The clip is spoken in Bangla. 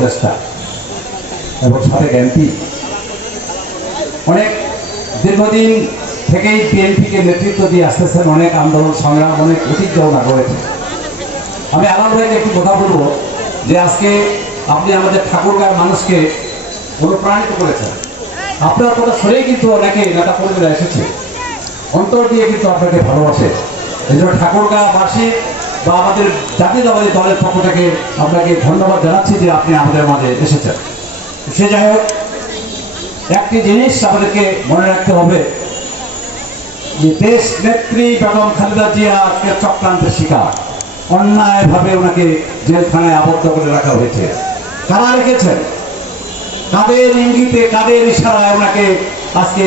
উপদেষ্টা এবং সাথে এমপি অনেক দীর্ঘদিন থেকেই বিএনপিকে নেতৃত্ব দিয়ে আসতেছেন অনেক আন্দোলন, সংগ্রাম, অনেক আমি আলাল ভাইকে একটু কথা বলব যে আজকে আপনি আমাদের ঠাকুরগাঁর মানুষকে অনুপ্রাণিত করেছেন। আপনার কথা শুনেই কিন্তু অনেকে নেতা কর্মীরা এসেছে। অন্তর দিয়ে কিন্তু আপনাকে ভালোবাসে। এই জন্য ঠাকুরগাঁবাসী বা আমাদের জাতীয়তাবাদী দলের পক্ষ থেকে আপনাকে ধন্যবাদ জানাচ্ছি যে আপনি আমাদের মাঝে এসেছেন। সে যাই হোক, একটি জিনিস আমাদেরকে মনে রাখতে হবে যে দেশ নেত্রী বেগম খালেদা জিয়া আজকে চক্রান্তের শিকার, অন্যায়ভাবে ওনাকে জেলখানায় আবদ্ধ করে রাখা হয়েছে। কারা রেখেছেন? কাদের ইঙ্গিতে, কাদের ইশারায় ওনাকে আজকে